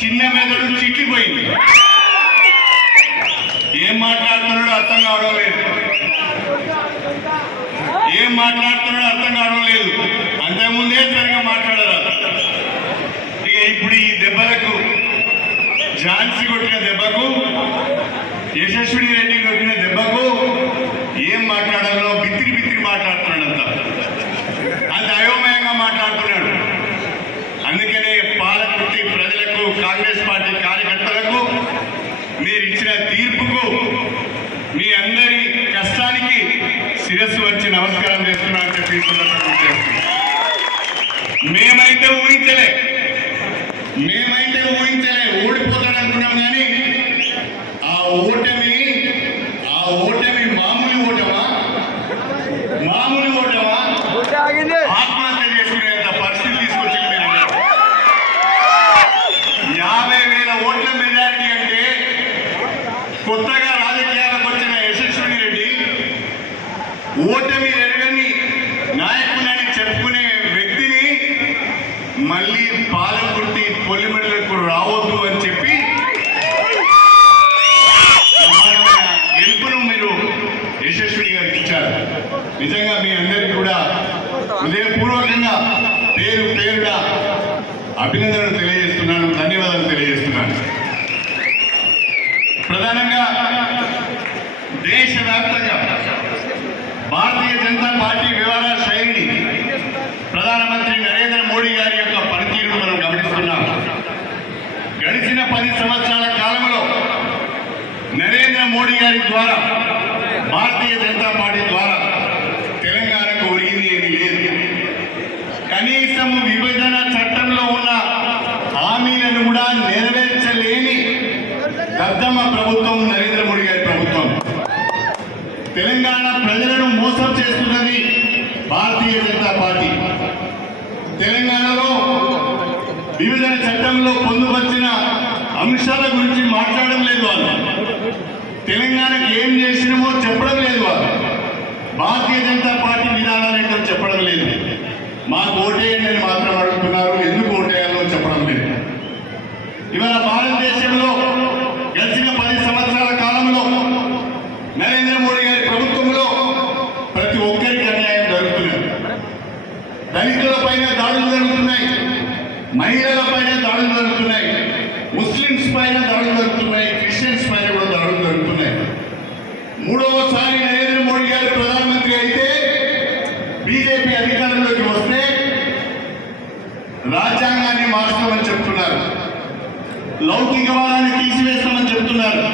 చిన్న మెదడు చిట్లిపోయింది. ఏం మాట్లాడుతున్నాడో అర్థం కావడం లేదు, ఏం మాట్లాడుతున్నాడో అర్థం కావడం లేదు. అంతకుముందే సరిగా మాట్లాడరా. ఇక ఇప్పుడు ఈ దెబ్బలకు, ఝాన్సీ కొట్టిన దెబ్బకు, యశస్విని రెడ్డి కొట్టిన దెబ్బకు ఏం మాట్లాడాలో బిత్తిరి బిత్తిరి మాట్లాడుతున్నాడు. అంత అయోమయంగా మాట్లాడుతున్నాడు. అందుకనే పాలకుర్తి ప్రజలకు, కాంగ్రెస్ పార్టీ కార్యకర్తలకు మీరు ఇచ్చిన తీర్పుకు, మీ అందరి కష్టానికి శిరస్సు వచ్చి నమస్కారం చేస్తున్నానని చెప్పి మేమైతే ఊహించలే ఓడిపోతాడు అనుకున్నాం. కానీ ఆ ఓటమి మామూలు ఓటమా ఆత్మహత్య చేసుకునేంత పరిస్థితి తీసుకొచ్చింది. 50,000 ఓట్ల మెజారిటీ అంటే కొత్తగా రాజకీయాలకు వచ్చిన యశస్విని రెడ్డి ఓటమి ఎరగని నాయకులని చెప్పుకునే వ్యక్తిని మళ్ళీ పాలకుర్తి పొలిమెడలకు రావద్దు అని చెప్పి గెలుపును మీరు యశస్విని గారికి ఇచ్చారు. నిజంగా మీ అందరికీ కూడా హృదయపూర్వకంగా పేరుగా అభినందనలు తెలియజేస్తున్నాను, ధన్యవాదాలు తెలియజేస్తున్నాను. ప్రధానంగా దేశవ్యాప్తంగా భారతీయ జనతా పార్టీ వ్యవహార శైలిని ప్రధానమంత్రి నరేంద్ర మోడీ గారి యొక్క పనితీరును మనం గమనిస్తున్నాం. గడిచిన 10 సంవత్సరాల కాలంలో నరేంద్ర మోడీ గారి ద్వారా, భారతీయ జనతా పార్టీ ద్వారా తెలంగాణకు ఒరిగింది ఏమీ లేదు. కనీసం విభజన చట్టంలో ఉన్న హామీలను కూడా నెరవేర్చలేని దద్దమ్మ ప్రభుత్వం నరేంద్ర మోడీ గారి ప్రభుత్వం. తెలంగాణ ప్రజలను మోసం చేస్తున్నది భారతీయ జనతా పార్టీ. తెలంగాణలో విభజన చట్టంలో పొందుపరిచిన అంశాల గురించి మాట్లాడడం లేదు వాళ్ళు. తెలంగాణకు ఏం చేసినామో చెప్పడం లేదు వాళ్ళు. భారతీయ జనతా పార్టీ విధానాలు ఏంటో చెప్పడం లేదు. మాకు ఓటేయని మాత్రం అడుగుతున్నారు, ఎందుకు ఓటేయాలో చెప్పడం లేదు. ఇవాళ భారతదేశంలో గడిచిన 10 సంవత్సరాల కాలంలో నరేంద్ర మోడీ గారి ప్రభుత్వంలో ప్రతి ఒక్కరికి అన్యాయం జరుగుతున్నది. దళితుల పైన దాడులు జరుగుతున్నాయి, మహిళల పైన దాడులు జరుగుతున్నాయి, ముస్లింస్ పైన దాడులు జరుగుతున్నాయి, క్రిస్టియన్స్ పైన కూడా దాడులు జరుగుతున్నాయి. 3వసారి నరేంద్ర మోడీ గారు ప్రధానమంత్రి అయితే, బీజేపీ అధికారంలోకి వస్తే రాజ్యాంగాన్ని మార్చుతామని చెప్తున్నారు, లౌకికవాదాన్ని తీసివేస్తామని చెప్తున్నారు,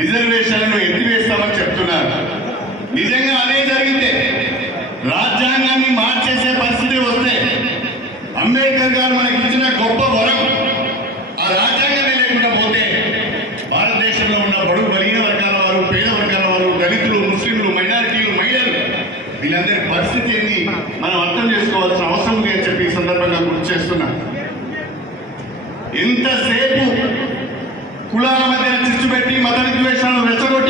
రిజర్వేషన్లను ఎత్తివేస్తామని చెప్తున్నారు. నిజంగా అదే జరిగితే, రాజ్యాంగాన్ని మార్చేసే పరిస్థితి వస్తే, అంబేద్కర్ గారు మనకి ఇచ్చిన గొప్ప వరం ఆ రాజ్యాంగమే లేకుండా పోతే, భారతదేశంలో ఉన్న బడుగు బలహీన వర్గాల వారు, పేద వర్గాల వారు, దళితులు, ముస్లింలు, మైనారిటీలు, మహిళలు, వీళ్ళందరి పరిస్థితి ఏంది మనం అర్థం చేసుకోవాల్సిన అవసరం ఉంది అని చెప్పి ఈ సందర్భంగా గుర్తు చేస్తున్నా. ఎంతసేపు కులాల మధ్య చిచ్చు పెట్టి మత విద్వేషాలను రెచ్చగొట్టి